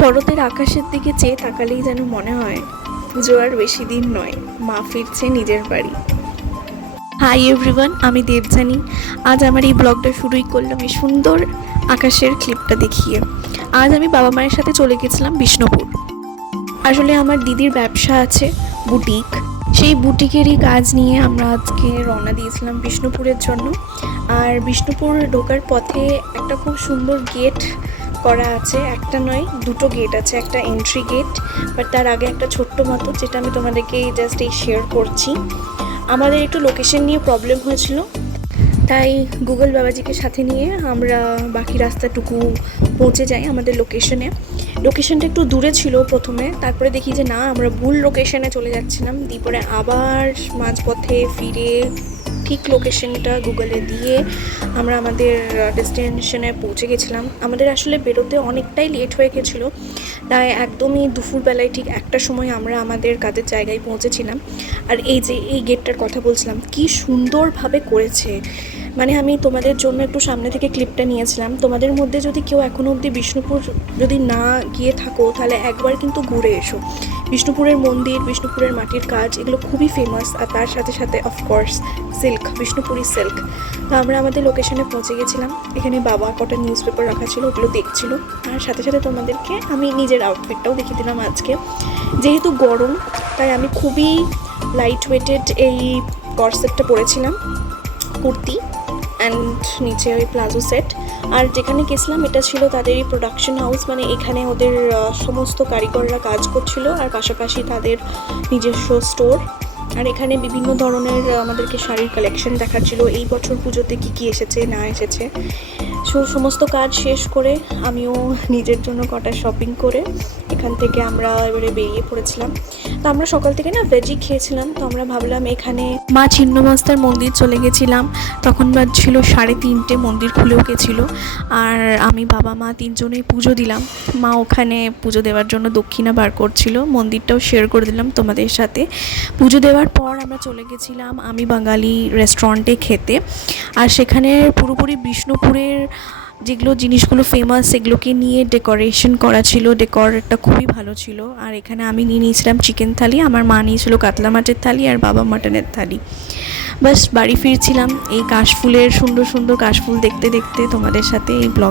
শরতের আকাশের দিকে চেয়ে তাকালেই যেন মনে হয় পুজো আর বেশি দিন নয়, মা ফিরছে নিজের বাড়ি। হাই এভরিওয়ান, আমি দেবযানী। আজ আমার এই ব্লগটা শুরুই করলাম এই সুন্দর আকাশের ক্লিপটা দেখিয়ে। আজ আমি বাবা মায়ের সাথে চলে গেছিলাম বিষ্ণুপুর। আসলে আমার দিদির ব্যবসা আছে, বুটিক। সেই বুটিকেরই কাজ নিয়ে আমরা আজকে রওনা দিয়েছিলাম বিষ্ণুপুরের জন্য। আর বিষ্ণুপুর ঢোকার পথে একটা খুব সুন্দর গেট করা আছে, একটা নয় দুটো গেট আছে, একটা এন্ট্রি গেট, বাট তার আগে একটা ছোট্ট মতো, যেটা আমি তোমাদেরকে জাস্ট এই শেয়ার করছি। আমাদের একটু লোকেশন নিয়ে প্রবলেম হয়েছিল, তাই গুগল বাবাজিকে সাথে নিয়ে আমরা বাকি রাস্তাটুকু পৌঁছে যাই আমাদের লোকেশনটা একটু দূরে ছিল প্রথমে, তারপরে দেখি যে না, আমরা ভুল লোকেশনে চলে যাচ্ছিলাম। তারপরে আবার মাঝপথে ফিরে ঠিক লোকেশনটা গুগলে দিয়ে আমরা আমাদের ডেস্টিনেশনে পৌঁছে গেছিলাম। আমাদের আসলে বেরোতে অনেকটাই লেট হয়ে গেছিলো, তাই একদমই দুপুরবেলায় ঠিক একটার সময় আমরা আমাদের কাজের জায়গায় পৌঁছেছিলাম। আর এই যে এই গেটটার কথা বলছিলাম, কি সুন্দরভাবে করেছে, মানে আমি তোমাদের জন্য একটু সামনে থেকে ক্লিপটা নিয়েছিলাম। তোমাদের মধ্যে যদি কেউ এখনও অবধি বিষ্ণুপুর যদি না গিয়ে থাকো, তাহলে একবার কিন্তু ঘুরে এসো। বিষ্ণুপুরের মন্দির, বিষ্ণুপুরের মাটির কাজ, এগুলো খুবই ফেমাস। আর তার সাথে সাথে অফকোর্স সিল্ক, বিষ্ণুপুরি সিল্ক। তো আমরা আমাদের লোকেশনে পৌঁছে গেছিলাম। এখানে বাবা কটা নিউজ পেপার রাখা ছিল, ওগুলো দেখছিল। আর সাথে সাথে তোমাদেরকে আমি নিজের আউটফিটটাও দেখিয়ে দিলাম আজকে। যেহেতু গরম, তাই আমি খুবই লাইট ওয়েটেড এই কর্সেটটা পরেছিলাম, কুর্তি অ্যান্ড নিচে ওই প্লাজো সেট। আর যেখানে গেছিলাম এটা ছিল তাদেরই প্রোডাকশন হাউস, মানে এখানে ওদের সমস্ত কারিগররা কাজ করছিল, আর পাশাপাশি তাদের নিজস্ব স্টোর। আর এখানে বিভিন্ন ধরনের আমাদেরকে শাড়ির কালেকশন দেখাচ্ছিল, এই বছর পুজোতে কী কী এসেছে না এসেছে। সমস্ত কাজ শেষ করে আমিও নিজের জন্য কটা শপিং করে এখান থেকে আমরা এবারে বেরিয়ে পড়েছিলাম। তো আমরা সকাল থেকে না ভেজি খেয়েছিলাম, তো আমরা ভাবলাম এখানে মা ছিন্নমস্তার মন্দির চলে গেছিলাম। তখন বাজছিল 3:30, মন্দির খুলেও গেছিলো। আর আমি বাবা মা তিনজনেই পুজো দিলাম। মা ওখানে পুজো দেওয়ার জন্য দক্ষিণা বার করছিল, মন্দিরটাও শেয়ার করে দিলাম তোমাদের সাথে। পুজো দেওয়ার পর আমরা চলে গেছিলাম আমি বাঙালি রেস্টুরেন্টে খেতে। আর সেখানে পুরোপুরি বিষ্ণুপুরের যেগুলো জিনিসগুলো ফেমাস সেগুলোকে নিয়ে ডেকোরেশন করা ছিল, ডেকোরটা খুবই ভালো ছিল। আর এখানে আমি নিয়ে নিয়েছিলাম চিকেন থালি, আমার মা নিয়েছিল কাতলা মাছের থালি, আর বাবা মাটনের থালি। বাস বাড়ি ফিরছিলাম এই কাশফুলের সুন্দর সুন্দর কাশফুল দেখতে দেখতে তোমাদের সাথে এই ব্লগ